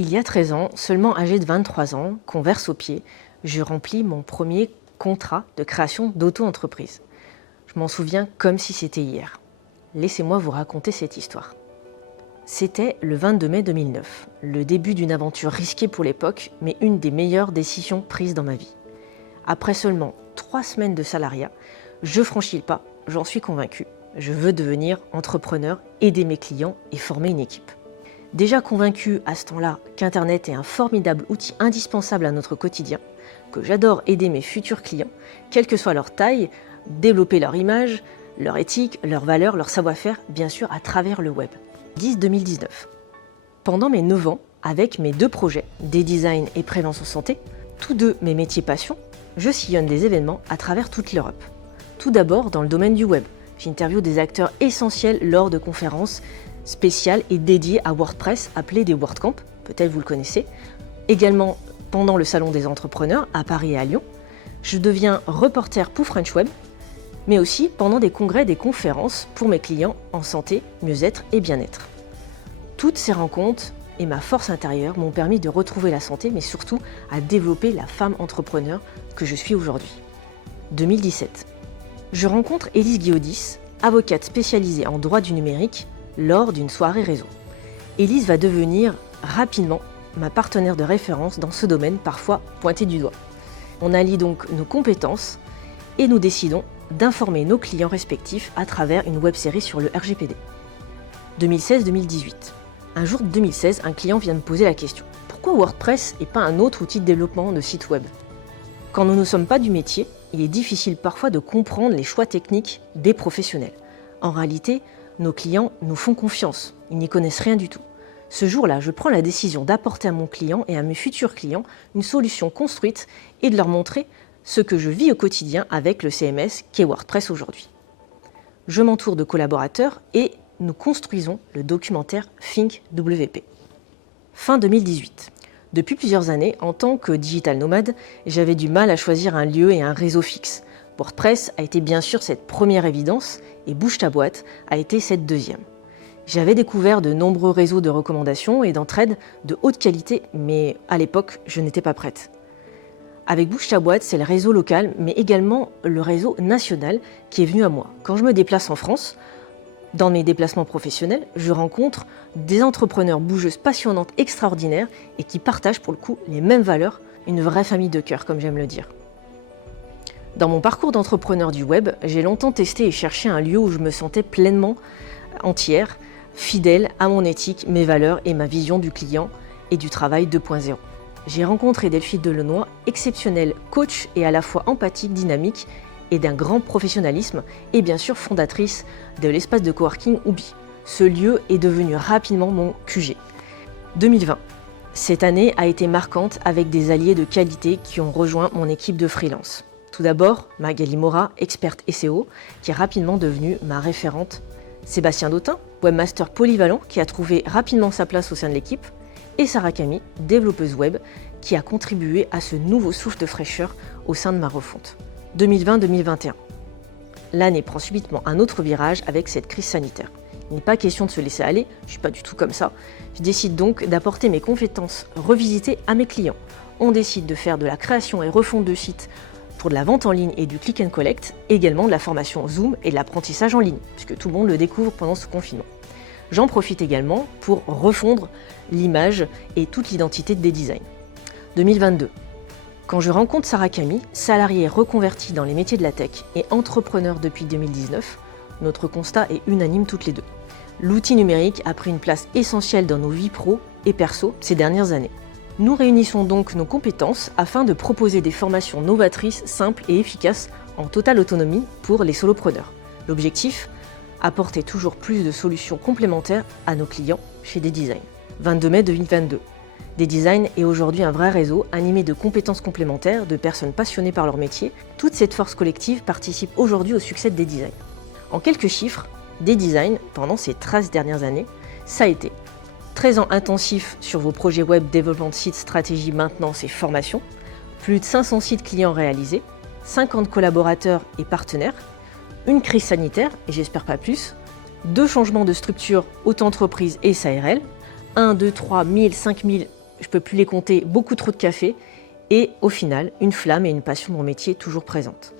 Il y a 13 ans, seulement âgé de 23 ans, converse au pied, je remplis mon premier contrat de création d'auto-entreprise. Je m'en souviens comme si c'était hier. Laissez-moi vous raconter cette histoire. C'était le 22 mai 2009, le début d'une aventure risquée pour l'époque, mais une des meilleures décisions prises dans ma vie. Après seulement 3 semaines de salariat, je franchis le pas, j'en suis convaincu. Je veux devenir entrepreneur, aider mes clients et former une équipe. Déjà convaincu à ce temps-là qu'Internet est un formidable outil indispensable à notre quotidien, que j'adore aider mes futurs clients, quelle que soit leur taille, développer leur image, leur éthique, leurs valeurs, leur savoir-faire, bien sûr à travers le web. 2019. Pendant mes 9 ans, avec mes 2 projets, D-Design et Prévention Santé, tous deux mes métiers passion, je sillonne des événements à travers toute l'Europe. Tout d'abord dans le domaine du web. J'interviewe des acteurs essentiels lors de conférences spéciales et dédiées à WordPress, appelées des WordCamp, peut-être vous le connaissez. Également pendant le Salon des entrepreneurs à Paris et à Lyon. Je deviens reporter pour French Web, mais aussi pendant des congrès et des conférences pour mes clients en santé, mieux-être et bien-être. Toutes ces rencontres et ma force intérieure m'ont permis de retrouver la santé, mais surtout à développer la femme entrepreneur que je suis aujourd'hui. 2017. Je rencontre Élise Guiaudis, avocate spécialisée en droit du numérique, lors d'une soirée réseau. Élise va devenir rapidement ma partenaire de référence dans ce domaine parfois pointé du doigt. On allie donc nos compétences et nous décidons d'informer nos clients respectifs à travers une web-série sur le RGPD. 2016-2018. Un jour de 2016, un client vient me poser la question « Pourquoi WordPress et pas un autre outil de développement de site web ?» Quand nous ne sommes pas du métier, il est difficile parfois de comprendre les choix techniques des professionnels. En réalité, nos clients nous font confiance, ils n'y connaissent rien du tout. Ce jour-là, je prends la décision d'apporter à mon client et à mes futurs clients une solution construite et de leur montrer ce que je vis au quotidien avec le CMS qu'est WordPress aujourd'hui. Je m'entoure de collaborateurs et nous construisons le documentaire Think WP. Fin 2018. Depuis plusieurs années, en tant que digital nomade, j'avais du mal à choisir un lieu et un réseau fixe. WordPress a été bien sûr cette première évidence et Bouge ta boîte a été cette deuxième. J'avais découvert de nombreux réseaux de recommandations et d'entraide de haute qualité, mais à l'époque, je n'étais pas prête. Avec Bouge ta boîte, c'est le réseau local, mais également le réseau national qui est venu à moi. Quand je me déplace en France, dans mes déplacements professionnels, je rencontre des entrepreneurs bougeuses passionnantes, extraordinaires et qui partagent pour le coup les mêmes valeurs, une vraie famille de cœur, comme j'aime le dire. Dans mon parcours d'entrepreneur du web, j'ai longtemps testé et cherché un lieu où je me sentais pleinement entière, fidèle à mon éthique, mes valeurs et ma vision du client et du travail 2.0. J'ai rencontré Delphine Delenoy, exceptionnelle coach et à la fois empathique, dynamique et d'un grand professionnalisme, et bien sûr fondatrice de l'espace de coworking Ubi. Ce lieu est devenu rapidement mon QG. 2020. Cette année a été marquante avec des alliés de qualité qui ont rejoint mon équipe de freelance. Tout d'abord, Magali Mora, experte SEO, qui est rapidement devenue ma référente. Sébastien Dautin, webmaster polyvalent, qui a trouvé rapidement sa place au sein de l'équipe. Et Sarah Camille, développeuse web, qui a contribué à ce nouveau souffle de fraîcheur au sein de ma refonte. 2020-2021. L'année prend subitement un autre virage avec cette crise sanitaire. Il n'est pas question de se laisser aller, je ne suis pas du tout comme ça. Je décide donc d'apporter mes compétences revisitées à mes clients. On décide de faire de la création et refonte de sites pour de la vente en ligne et du click and collect, également de la formation Zoom et de l'apprentissage en ligne, puisque tout le monde le découvre pendant ce confinement. J'en profite également pour refondre l'image et toute l'identité de D-Design. 2022. Quand je rencontre Sarah Camille, salariée reconvertie dans les métiers de la tech et entrepreneur depuis 2019, notre constat est unanime toutes les deux. L'outil numérique a pris une place essentielle dans nos vies pro et perso ces dernières années. Nous réunissons donc nos compétences afin de proposer des formations novatrices, simples et efficaces en totale autonomie pour les solopreneurs. L'objectif ? Apporter toujours plus de solutions complémentaires à nos clients chez D-Design. 22 mai 2022. D-Design est aujourd'hui un vrai réseau animé de compétences complémentaires, de personnes passionnées par leur métier. Toute cette force collective participe aujourd'hui au succès de D-Design. En quelques chiffres, D-Design, pendant ces 13 dernières années, ça a été 13 ans intensifs sur vos projets web, développement de sites, stratégie, maintenance et formation, plus de 500 sites clients réalisés, 50 collaborateurs et partenaires, une crise sanitaire, et j'espère pas plus, 2 changements de structure auto-entreprise et SARL, 1, 2, 3, 1000, 5000 je peux plus les compter, beaucoup trop de café et au final, une flamme et une passion de mon métier toujours présentes.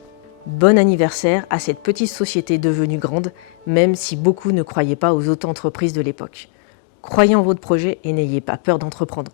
Bon anniversaire à cette petite société devenue grande, même si beaucoup ne croyaient pas aux auto-entreprises de l'époque. Croyez en votre projet et n'ayez pas peur d'entreprendre.